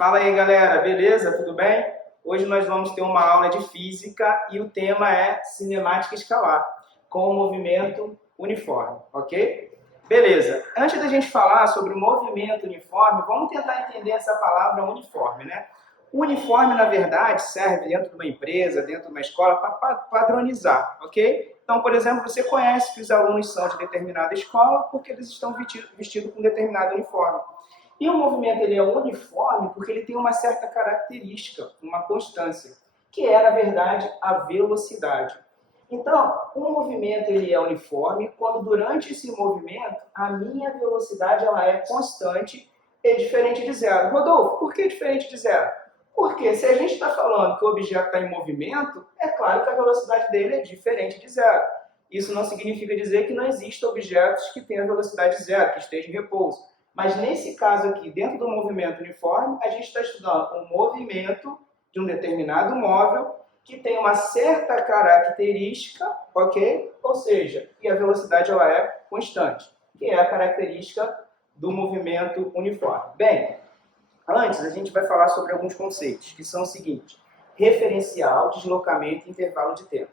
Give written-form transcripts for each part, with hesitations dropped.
Fala aí, galera, beleza? Tudo bem? Hoje nós vamos ter uma aula de física e o tema é cinemática escalar, com o movimento uniforme, ok? Beleza. Antes da gente falar sobre o movimento uniforme, vamos tentar entender essa palavra uniforme, né? O uniforme, na verdade, serve dentro de uma empresa, dentro de uma escola, para padronizar, ok? Então, por exemplo, você conhece que os alunos são de determinada escola porque eles estão vestidos com determinado uniforme. E o movimento ele é uniforme porque ele tem uma certa característica, uma constância, que é, na verdade, a velocidade. Então, o movimento ele é uniforme quando durante esse movimento a minha velocidade ela é constante e diferente de zero. Rodolfo, por que diferente de zero? Porque se a gente está falando que o objeto está em movimento, é claro que a velocidade dele é diferente de zero. Isso não significa dizer que não existam objetos que tenham velocidade zero, que estejam em repouso. Mas nesse caso aqui, dentro do movimento uniforme, a gente está estudando o movimento de um determinado móvel que tem uma certa característica, ok? Ou seja, e a velocidade ela é constante, que é a característica do movimento uniforme. Bem, antes a gente vai falar sobre alguns conceitos, que são os seguintes: referencial, deslocamento e intervalo de tempo.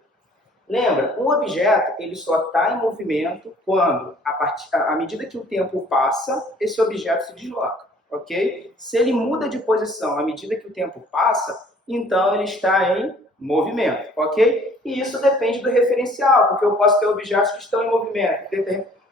Lembra, um objeto ele só está em movimento quando, à medida que o tempo passa, esse objeto se desloca, ok? Se ele muda de posição à medida que o tempo passa, então ele está em movimento, ok? E isso depende do referencial, porque eu posso ter objetos que estão em movimento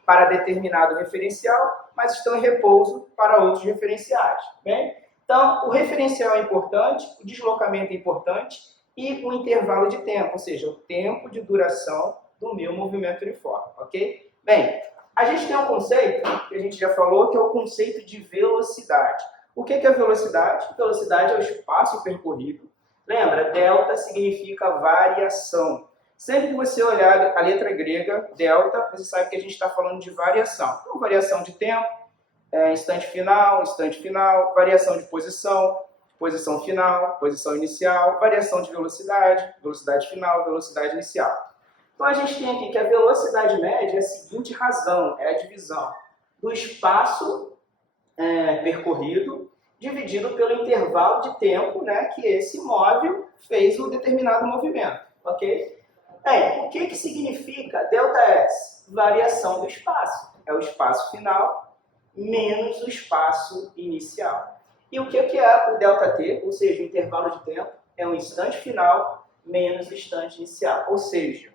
para determinado referencial, mas estão em repouso para outros referenciais, bem? Então, o referencial é importante, o deslocamento é importante, e o intervalo de tempo, ou seja, o tempo de duração do meu movimento uniforme, ok? Bem, a gente tem um conceito que a gente já falou, que é o conceito de velocidade. O que é velocidade? Velocidade é o espaço percorrido. Lembra, delta significa variação. Sempre que você olhar a letra grega, delta, você sabe que a gente está falando de variação. Então, variação de tempo, instante final, variação de posição final, posição inicial, variação de velocidade, velocidade final, velocidade inicial. Então a gente tem aqui que a velocidade média é a seguinte razão, é a divisão do espaço percorrido dividido pelo intervalo de tempo, né, que esse móvel fez um determinado movimento, ok? O que significa ΔS? Variação do espaço. É o espaço final menos o espaço inicial. E o que é o ΔT? Ou seja, o intervalo de tempo é um instante final menos o instante inicial. Ou seja,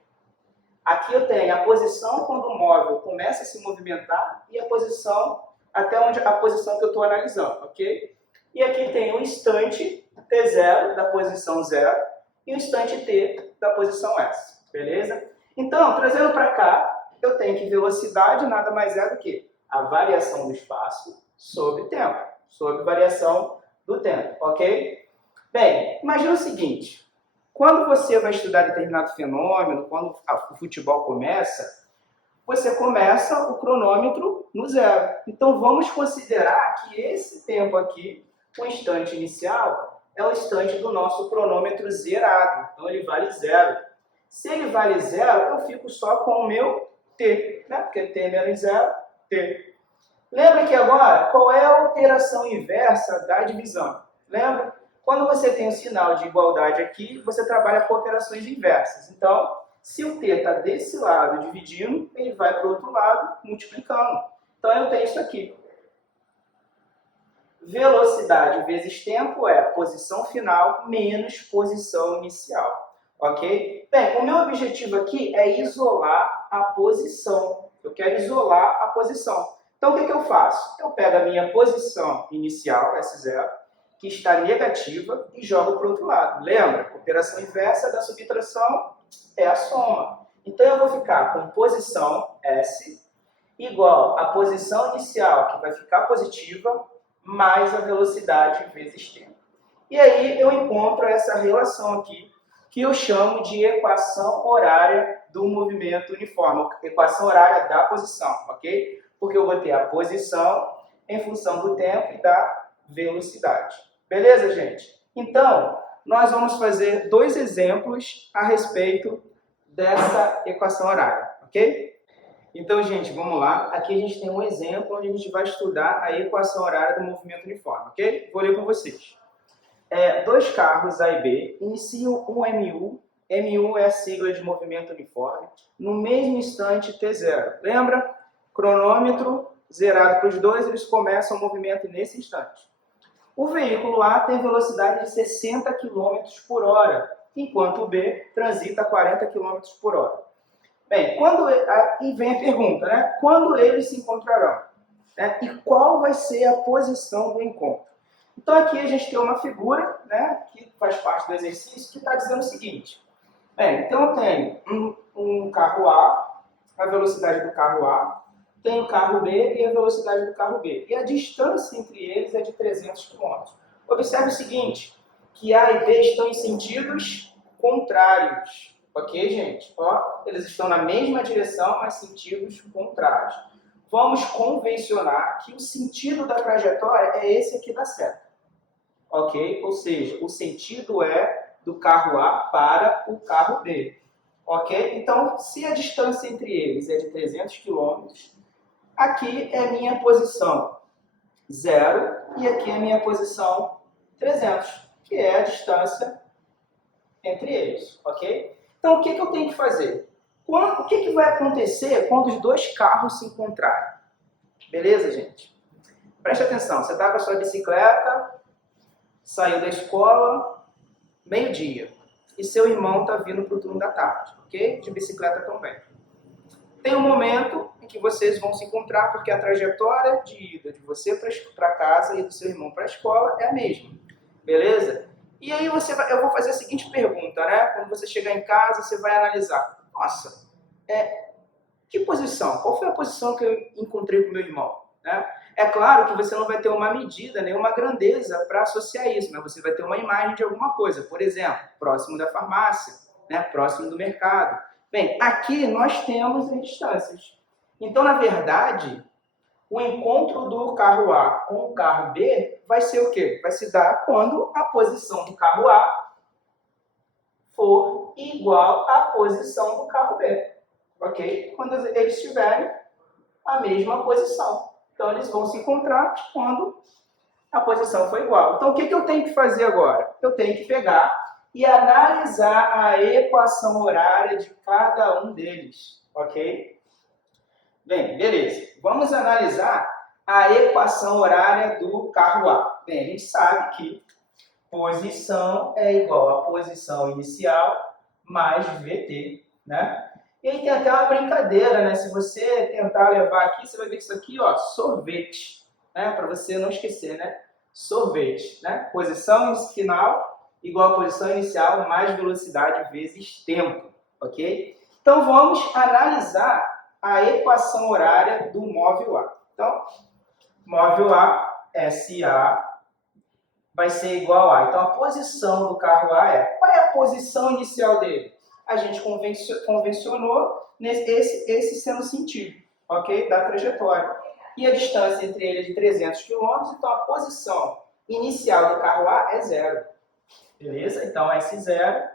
aqui eu tenho a posição quando o móvel começa a se movimentar e a posição até onde a posição que eu estou analisando, ok? E aqui tem o instante T0 da posição 0 e o instante T da posição S, beleza? Então, trazendo para cá, eu tenho que velocidade nada mais é do que a variação do espaço sobre tempo, sobre variação do tempo, ok? Bem, imagina o seguinte: quando você vai estudar determinado fenômeno, quando o futebol começa, você começa o cronômetro no zero. Então vamos considerar que esse tempo aqui, o instante inicial, é o instante do nosso cronômetro zerado. Então ele vale zero. Se ele vale zero, eu fico só com o meu t, né? Porque t menos zero, t. Lembra que agora, qual é a operação inversa da divisão? Lembra? Quando você tem um sinal de igualdade aqui, você trabalha com operações inversas. Então, se o t está desse lado dividindo, ele vai para o outro lado multiplicando. Então, eu tenho isso aqui. Velocidade vezes tempo é posição final menos posição inicial. Ok? Bem, o meu objetivo aqui é isolar a posição. Eu quero isolar a posição. Então, o que eu faço? Eu pego a minha posição inicial, S0, que está negativa, e jogo para o outro lado. Lembra? A operação inversa da subtração é a soma. Então, eu vou ficar com posição S igual a posição inicial, que vai ficar positiva, mais a velocidade vezes tempo. E aí, eu encontro essa relação aqui, que eu chamo de equação horária do movimento uniforme, equação horária da posição, ok? Porque eu vou ter a posição em função do tempo e da velocidade. Beleza, gente? Então, nós vamos fazer dois exemplos a respeito dessa equação horária, ok? Então, gente, vamos lá. Aqui a gente tem um exemplo onde a gente vai estudar a equação horária do movimento uniforme, ok? Vou ler com vocês. Dois carros A e B iniciam um MU. MU é a sigla de movimento uniforme. No mesmo instante T0. Lembra? Cronômetro zerado para os dois, eles começam o movimento nesse instante. O veículo A tem velocidade de 60 km por hora, enquanto o B transita 40 km por hora. Bem, e vem a pergunta, né? Quando eles se encontrarão? Né? E qual vai ser a posição do encontro? Então aqui a gente tem uma figura, né, que faz parte do exercício, que está dizendo o seguinte. Bem, então eu tenho um carro A, a velocidade do carro A, tenho o carro B e a velocidade do carro B. E a distância entre eles é de 300 km. Observe o seguinte, que A e B estão em sentidos contrários. Ok, gente? Ó, eles estão na mesma direção, mas sentidos contrários. Vamos convencionar que o sentido da trajetória é esse aqui da seta. Ok? Ou seja, o sentido é do carro A para o carro B. Ok? Então, se a distância entre eles é de 300 km, aqui é minha posição 0 e aqui é minha posição 300, que é a distância entre eles. Ok? Então, o que eu tenho que fazer? O que vai acontecer quando os dois carros se encontrarem? Beleza, gente? Preste atenção, você está com a sua bicicleta, saiu da escola, meio-dia, e seu irmão está vindo para o turno da tarde, ok? De bicicleta também. Tem um momento em que vocês vão se encontrar, porque a trajetória de ida de você para casa e do seu irmão para a escola é a mesma, beleza? E aí eu vou fazer a seguinte pergunta, né? Quando você chegar em casa, você vai analisar. Nossa, que posição? Qual foi a posição que eu encontrei com meu irmão? Né? É claro que você não vai ter uma medida, nem uma grandeza para associar isso, né? Você vai ter uma imagem de alguma coisa, por exemplo, próximo da farmácia, né? Próximo do mercado. Bem, aqui nós temos as distâncias. Então, na verdade, o encontro do carro A com o carro B vai ser o quê? Vai se dar quando a posição do carro A for igual à posição do carro B. Ok? Quando eles tiverem a mesma posição. Então, eles vão se encontrar quando a posição for igual. Então, o que eu tenho que fazer agora? Eu tenho que pegar e analisar a equação horária de cada um deles. Ok? Bem, beleza. Vamos analisar a equação horária do carro A. Bem, a gente sabe que posição é igual a posição inicial mais VT, né? E aí tem até uma brincadeira, né? Se você tentar levar aqui, você vai ver que isso aqui, ó, sorvete, né? Para você não esquecer, né? Sorvete, né? Posição final igual a posição inicial mais velocidade vezes tempo, ok? Então vamos analisar a equação horária do móvel A. Então, móvel A, SA, vai ser igual a. Então, a posição do carro A é... Qual é a posição inicial dele? A gente convencionou esse sendo o sentido, ok? Da trajetória. E a distância entre ele é de 300 km, então a posição inicial do carro A é 0. Beleza? Então, S0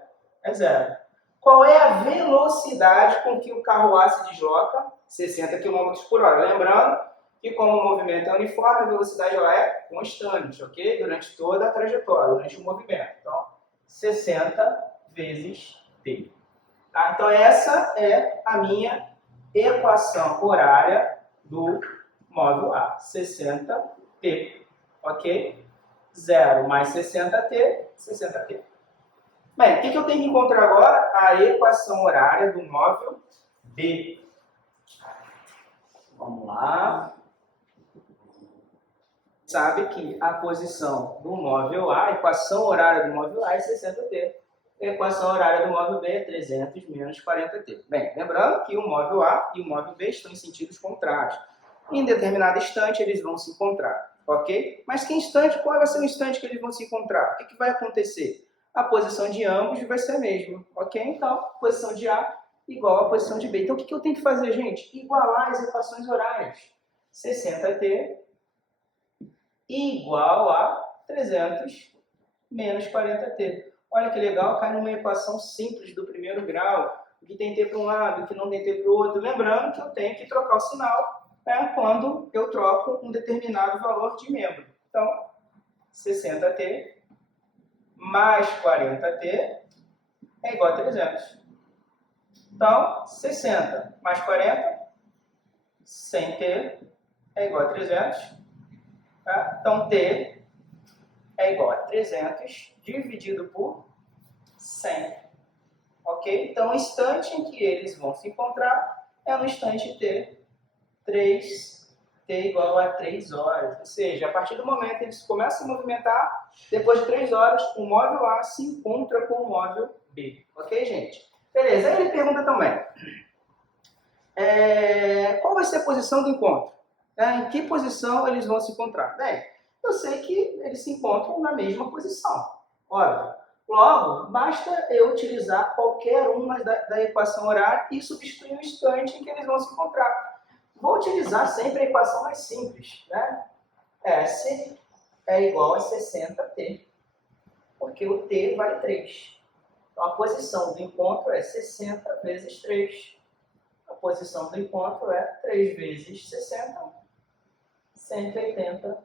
é 0. Qual é a velocidade com que o carro A se desloca? 60 km por hora. Lembrando que como o movimento é uniforme, a velocidade ela é constante, ok? Durante toda a trajetória, durante o movimento. Então, 60 vezes T. Tá? Então, essa é a minha equação horária do móvel A. 60T, ok? 0 mais 60T, 60T. Bem, o que eu tenho que encontrar agora? A equação horária do móvel B. Vamos lá. Sabe que a posição do móvel A, a equação horária do móvel A é 60T. A equação horária do móvel B é 300 menos 40T. Bem, lembrando que o móvel A e o móvel B estão em sentidos contrários. Em determinado instante, eles vão se encontrar, ok? Mas que instante, qual vai ser o instante que eles vão se encontrar? O que vai acontecer? A posição de ambos vai ser a mesma, ok? Então, a posição de A igual à posição de B. Então, o que eu tenho que fazer, gente? Igualar as equações horárias. 60T igual a 300 menos 40T. Olha que legal, cai numa equação simples do primeiro grau. o que tem T para um lado, o que não tem T para o outro. Lembrando que eu tenho que trocar o sinal, né, quando eu troco um determinado valor de membro. Então, 60T mais 40T é igual a 300. Então, 60 mais 40, 100T é igual a 300. Tá? Então, T é igual a 300 dividido por 100. Ok? Então, o instante em que eles vão se encontrar é no instante T, 3T igual a 3 horas. Ou seja, a partir do momento que eles começam a se movimentar, depois de 3 horas, o móvel A se encontra com o móvel B. Ok, gente? Beleza. Aí ele pergunta também, qual vai ser a posição do encontro? Em que posição eles vão se encontrar? Bem, eu sei que eles se encontram na mesma posição. Óbvio. Logo, basta eu utilizar qualquer uma da equação horária e substituir o instante em que eles vão se encontrar. Vou utilizar sempre a equação mais simples, né? S é igual a 60T, porque o T vale 3. Então, a posição do encontro é 60 vezes 3. A posição do encontro é 3 vezes 60, 180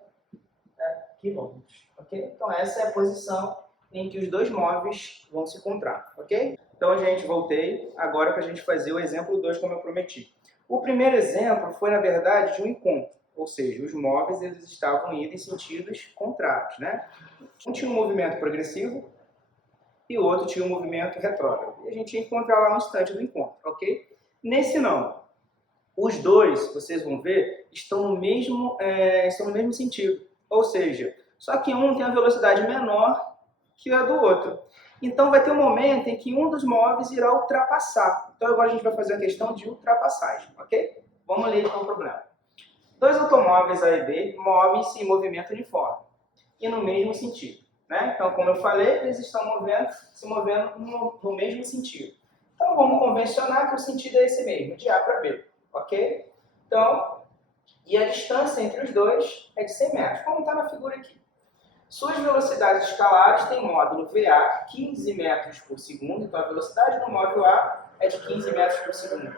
quilômetros. Ok? Então, essa é a posição em que os dois móveis vão se encontrar. Ok? Então, gente, voltei agora para a gente fazer o exemplo 2, como eu prometi. O primeiro exemplo foi, na verdade, de um encontro. Ou seja, os móveis eles estavam indo em sentidos contrários. Né? Um tinha um movimento progressivo e o outro tinha um movimento retrógrado. E a gente ia encontrar lá no instante do encontro. Ok? Nesse não. Os dois, vocês vão ver, estão no mesmo sentido. Ou seja, só que um tem uma velocidade menor que a do outro. Então vai ter um momento em que um dos móveis irá ultrapassar. Então agora a gente vai fazer a questão de ultrapassagem, ok? Vamos ler então o problema. Dois automóveis A e B movem-se em movimento uniforme e no mesmo sentido. Né? Então, como eu falei, eles estão se movendo no mesmo sentido. Então vamos convencionar que o sentido é esse mesmo, de A para B. Ok? Então, e a distância entre os dois é de 100 metros, como está na figura aqui. Suas velocidades escalares têm módulo VA, 15 metros por segundo, então a velocidade do móvel A é de 15 metros por segundo.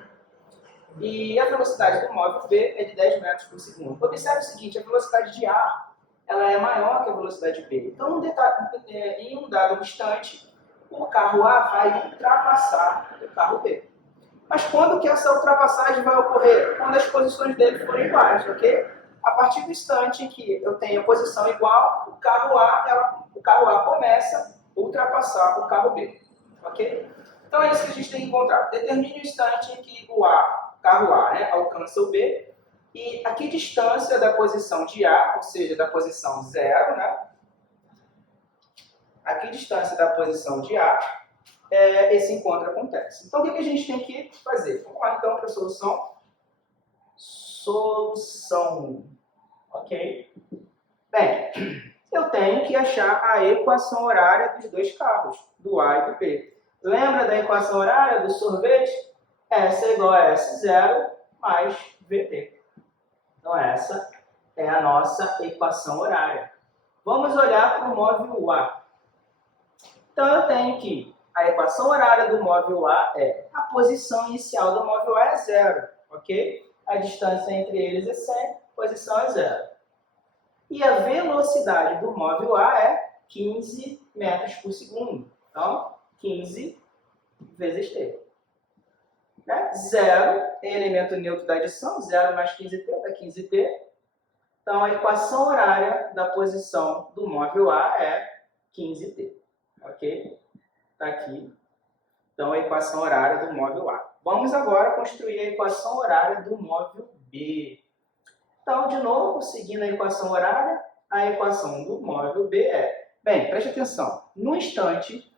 E a velocidade do móvel B é de 10 metros por segundo. Observe o seguinte, a velocidade de A ela é maior que a velocidade de B. Então, em um dado instante, o carro A vai ultrapassar o carro B. Mas quando que essa ultrapassagem vai ocorrer? Quando as posições dele forem iguais, ok? A partir do instante em que eu tenho a posição igual, o carro A começa a ultrapassar o carro B, ok? Então é isso que a gente tem que encontrar. Determine o instante em que o carro A, né, alcança o B e a que distância da posição de A, ou seja, da posição 0, né? A que distância da posição de A esse encontro acontece. Então, o que a gente tem que fazer? Vamos lá, então, para a solução. Solução. Ok? Bem, eu tenho que achar a equação horária dos dois carros, do A e do B. Lembra da equação horária do sorvete? S é igual a S0 mais VT. Então, essa é a nossa equação horária. Vamos olhar para o móvel A. Então, eu tenho que a equação horária do móvel A é a posição inicial do móvel A é 0, ok? A distância entre eles é 100, posição é 0. E a velocidade do móvel A é 15 metros por segundo. Então, 15 vezes T. Né? 0 é elemento neutro da adição, 0 mais 15T dá 15T. Então, a equação horária da posição do móvel A é 15T. Ok? Está aqui. Então, a equação horária do móvel A. Vamos agora construir a equação horária do móvel B. Então, de novo, seguindo a equação horária, a equação do móvel B é... Bem, preste atenção. No instante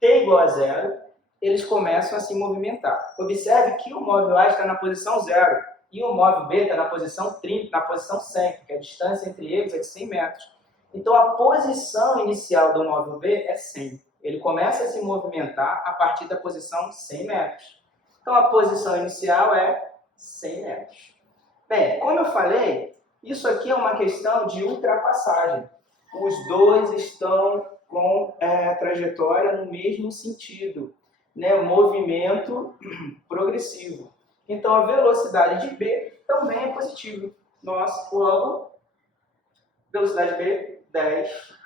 T igual a 0, eles começam a se movimentar. Observe que o móvel A está na posição 0 e o móvel B está na posição 30, na posição 100, porque a distância entre eles é de 100 metros. Então, a posição inicial do móvel B é 100. Ele começa a se movimentar a partir da posição 100 metros. Então, a posição inicial é 100 metros. Bem, como eu falei, isso aqui é uma questão de ultrapassagem. Os dois estão com a trajetória no mesmo sentido. né, movimento progressivo. Então, a velocidade de B também é positiva. Logo, velocidade B, 10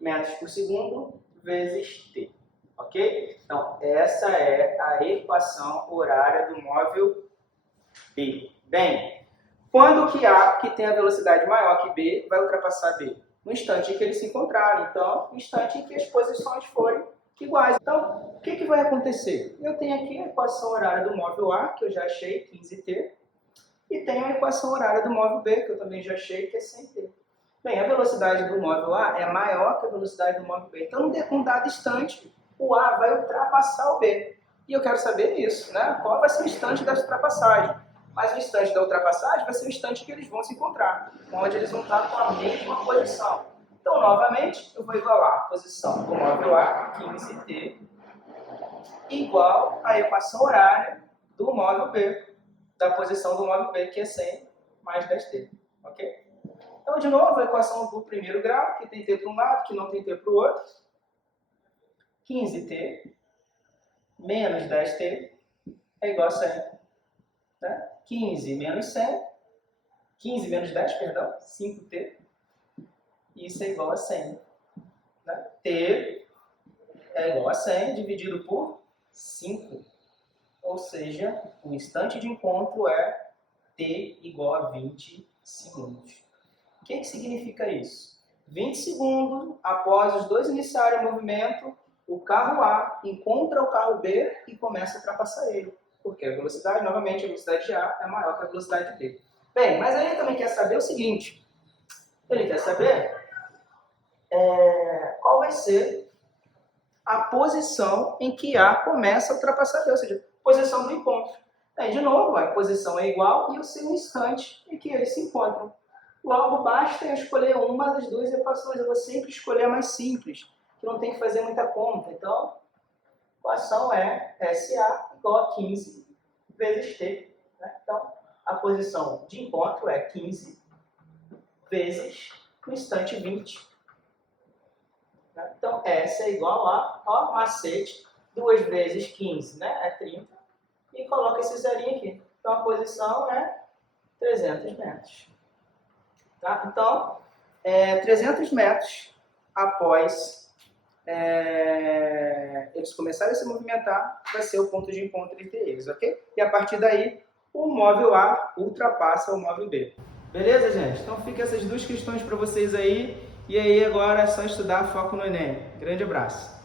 metros por segundo vezes t. Ok? Então, essa é a equação horária do móvel B. Bem, quando que A, que tem a velocidade maior que B, vai ultrapassar B? No instante em que eles se encontrarem. Então, no instante em que as posições forem iguais. Então, o que vai acontecer? Eu tenho aqui a equação horária do móvel A, que eu já achei, 15t, e tenho a equação horária do móvel B, que eu também já achei, que é 100t. Bem, a velocidade do móvel A é maior que a velocidade do móvel B. Então, num dado instante, o A vai ultrapassar o B. E eu quero saber isso, né? Qual vai ser o instante dessa ultrapassagem? Mas o instante da ultrapassagem vai ser o instante que eles vão se encontrar, onde eles vão estar com a mesma posição. Então, novamente, eu vou igualar a posição do móvel A, 15t, igual à equação horária do móvel B, da posição do móvel B, que é 100 mais 10t. Ok? Então, de novo, a equação do primeiro grau, que tem t para um lado, que não tem t para o outro. 15t menos 10t é igual a 100. Né? 15 menos 100, 15 menos 10, perdão, 5t. Isso é igual a 100. Né? T é igual a 100 dividido por 5. Ou seja, o instante de encontro é t igual a 20 segundos. O que significa isso? 20 segundos após os dois iniciarem o movimento, o carro A encontra o carro B e começa a ultrapassar ele. Porque a velocidade, novamente, a velocidade de A é maior que a velocidade de B. Bem, mas aí ele também quer saber o seguinte. Ele quer saber qual vai ser a posição em que A começa a ultrapassar B, ou seja, posição do encontro. Aí, de novo, a posição é igual e eu sei o instante em que eles se encontram. Logo, basta eu escolher uma das duas equações. Eu vou sempre escolher a mais simples, que não tem que fazer muita conta. Então, a equação é SA igual a 15 vezes T. Né? Então, a posição de encontro é 15 vezes o instante 20. Né? Então, S é igual a, macete, 2 vezes 15, né? É 30. E coloca esse zerinho aqui. Então, a posição é 300 metros. Tá? Então, 300 metros após eles começarem a se movimentar, vai ser o ponto de encontro entre eles, ok? E a partir daí, o móvel A ultrapassa o móvel B. Beleza, gente? Então, fica essas duas questões para vocês aí. E aí, agora é só estudar, foco no Enem. Grande abraço!